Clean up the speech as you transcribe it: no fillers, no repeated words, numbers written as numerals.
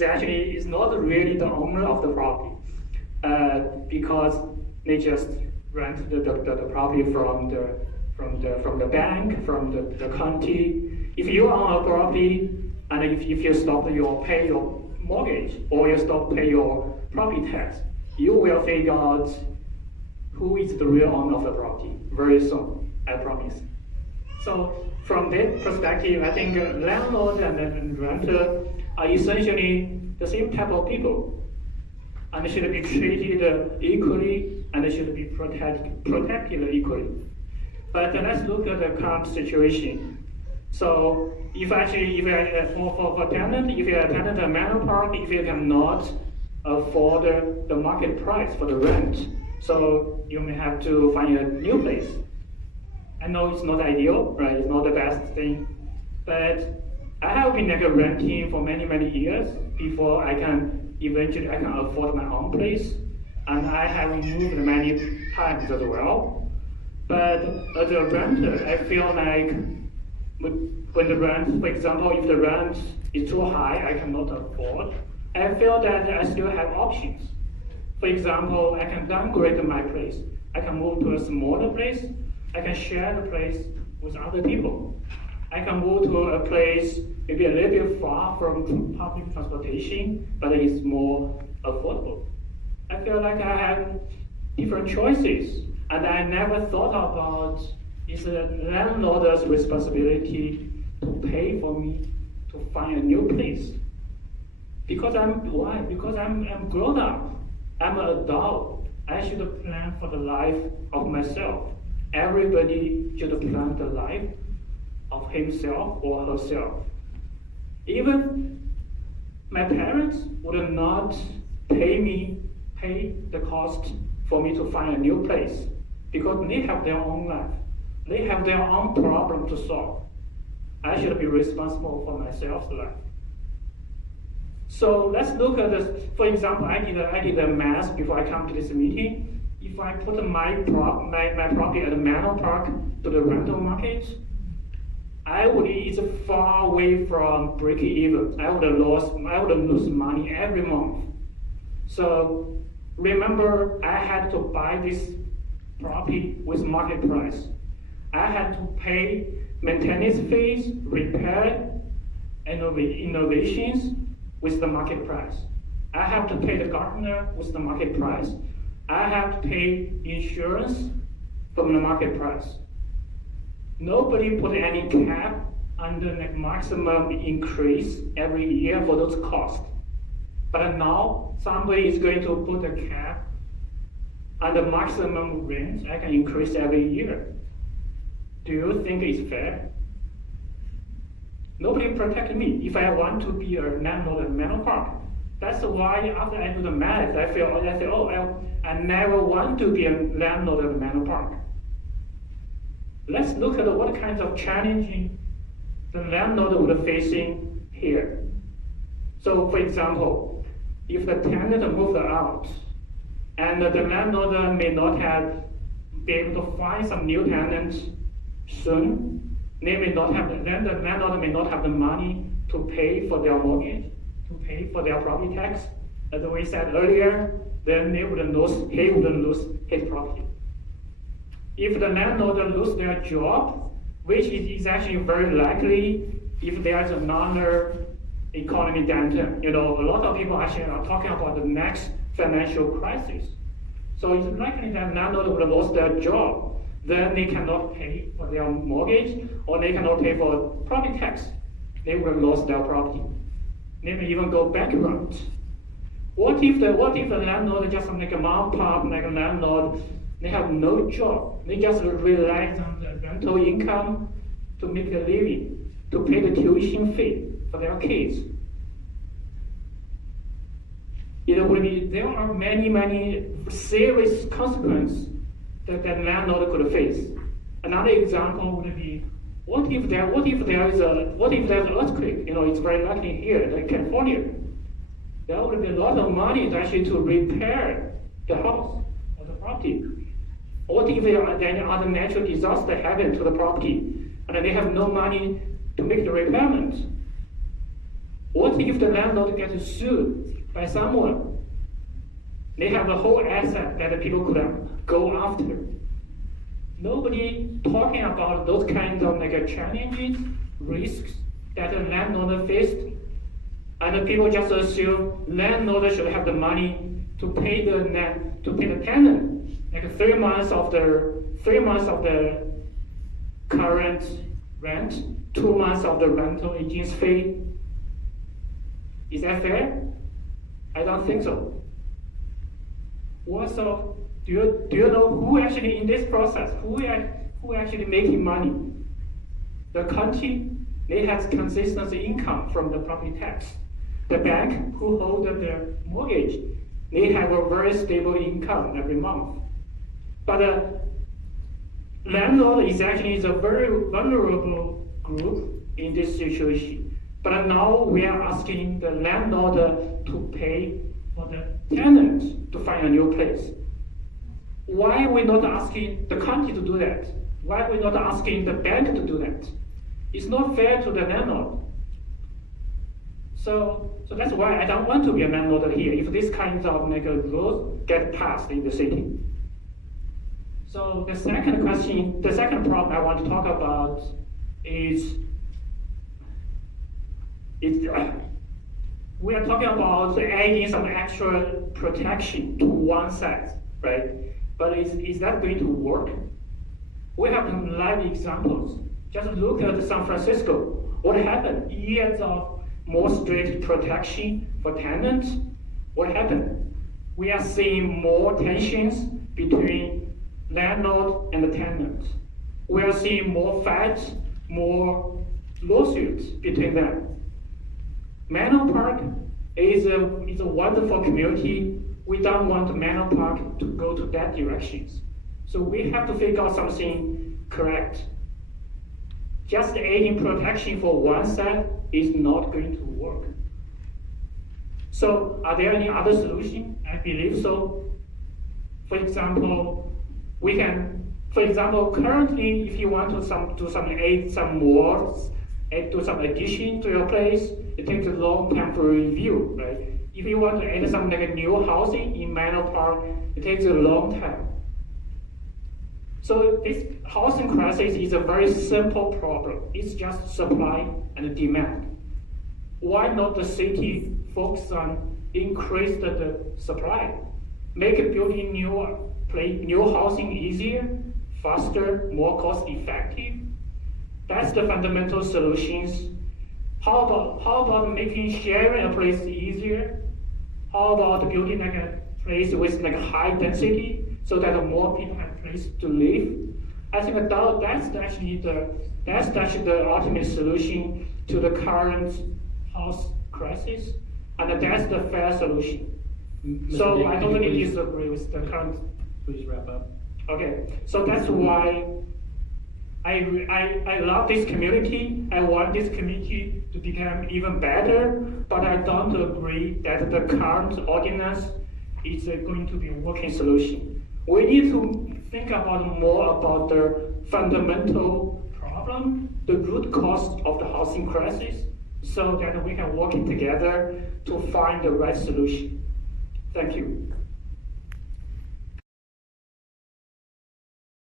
is not really the owner of the property, because they just rent the property from the bank, from the county. If you own a property and if you stop pay your mortgage or you stop pay your property tax, you will figure out who is the real owner of the property very soon, I promise. So from that perspective, I think landlord and renter are essentially the same type of people, and they should be treated equally and they should be protected equally. But let's look at the current situation. So if for tenant, if you're a tenant at Menlo Park, if you cannot afford the market price for the rent, so you may have to find a new place. I know it's not ideal, right? It's not the best thing, but I have been renting for many years before I can eventually afford my own place, and I have moved many times as well. But as a renter, I feel like when the rent, for example, if the rent is too high, I cannot afford, I feel that I still have options. For example, I can downgrade my place. I can move to a smaller place. I can share the place with other people. I can move to a place maybe a little bit far from public transportation, but it is more affordable. I feel like I have different choices, and I never thought about it's the landlord's responsibility to pay for me to find a new place. Because I'm grown up. I'm an adult. I should plan for the life of myself. Everybody should plan the life of himself or herself. Even my parents would not pay the cost for me to find a new place, because they have their own life. They have their own problem to solve. I should be responsible for myself's life. So let's look at this. For example, I did a math before I come to this meeting. If I put my property at Menlo Park to the rental market, it's far away from breaking even. I would lose money every month. So remember, I had to buy this property with market price. I had to pay maintenance fees, repair, innovations with the market price. I have to pay the gardener with the market price. I have to pay insurance from the market price. Nobody put any cap under the maximum increase every year for those costs. But now somebody is going to put a cap and the maximum rent I can increase every year. Do you think it's fair? Nobody protects me if I want to be a landlord at Menlo Park. That's why after I do the math, I say, I never want to be a landlord at Menlo Park. Let's look at what kinds of challenging the landlord would be facing here. So for example, if the tenant moved out and the landlord may not be able to find some new tenants soon, the landlord may not have the money to pay for their mortgage, to pay for their property tax. As we said earlier, then he would lose his property. If the landlord loses their job, which is actually very likely if there is another economy downturn. A lot of people actually are talking about the next financial crisis. So it's likely that landlord would lose their job. Then they cannot pay for their mortgage, or they cannot pay for property tax. They will lose their property. They may even go bankrupt. What if the landlord just like a mom pop, like a landlord, they have no job. They just rely on the rental income to make a living, to pay the tuition fee for their kids. There are many serious consequences that the landlord could face. Another example would be, what if there's an earthquake? It's very likely here in California. There would be a lot of money to repair the house or the property. What if there are any other natural disaster happen to the property and they have no money to make the repairment? What if the landlord gets sued by someone? They have a whole asset that people could go after. Nobody talking about those kinds of challenges, risks that the landlord faced, and people just assume landlord should have the money to pay the tenant, 3 months of the current rent, 2 months of the rental agent's fee. Is that fair? I don't think so. Also, do you know who actually in this process, who actually making money? The county, they have consistent income from the property tax. The bank who hold the mortgage, they have a very stable income every month. But the landlord is actually a very vulnerable group in this situation. But now we are asking the landlord to pay for the tenant to find a new place. Why are we not asking the county to do that? Why are we not asking the bank to do that? It's not fair to the landlord. So that's why I don't want to be a landlord here if this kind of rules get passed in the city. So the second question, the second problem I want to talk about is we are talking about adding some extra protection to one side, right? But is that going to work? We have some live examples. Just look at San Francisco. What happened? Years of more strict protection for tenants. What happened? We are seeing more tensions between landlord and the tenant. We are seeing more fights, more lawsuits between them. Menlo Park is a wonderful community. We don't want Menlo Park to go to that direction. So we have to figure out something correct. Just adding protection for one side is not going to work. So are there any other solutions? I believe so. For example, currently, if you want to do some walls, do some addition to your place, it takes a long time for review, right? If you want to add some new housing in Menlo Park, it takes a long time. So this housing crisis is a very simple problem. It's just supply and demand. Why not the city focus on increase the supply, make building new housing easier, faster, more cost effective? That's the fundamental solutions. How about making sharing a place easier? How about building a place with high density so that more people have a place to live? I think that's actually the ultimate solution to the current house crisis, and that's the fair solution. So Dick, I totally disagree with the current. Please wrap up. Okay, so that's why I love this community. I want this community to become even better, but I don't agree that the current ordinance is going to be a working solution. We need to think more about the fundamental problem, the root cause of the housing crisis, so that we can work together to find the right solution. Thank you.